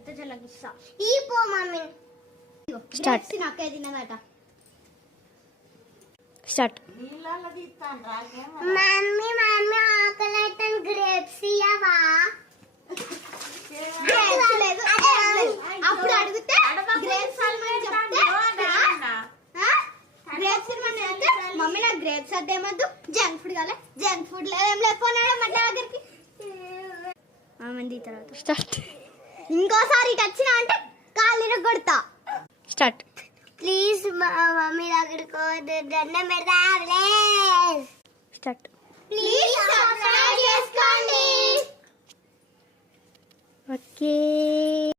చెప్తే చెల్లకిస్తా. ఈ పో మమ్మీ. స్టార్ట్. నాకే తినదట. స్టార్ట్. మమ్మీ మమ్మీ ఆకలి అయితే గ్రేప్స్ ఇయ్యవా? అప్పుడు అడిగితే గ్రేప్స్ అని చెప్తే గ్రేప్స్ మమ్మీ నాకు గ్రేప్స్ అదేమద్దు, జంక్ ఫుడ్ కాలే, జంక్ ఫుడ్ లేదేం లేకపోయినా మళ్ళీ దగ్గరికి తర్వాత స్టార్ట్. ఇంకోసారి ఇటు వచ్చినా అంటే కాళ్ళు కొడతా. స్టార్ట్. ప్లీజ్ మా మమ్మీ దగ్గరికి దండం పెడతా. Please start. ప్లీజ్ సబ్స్క్రైబ్ చేసుకోండి. ఓకే.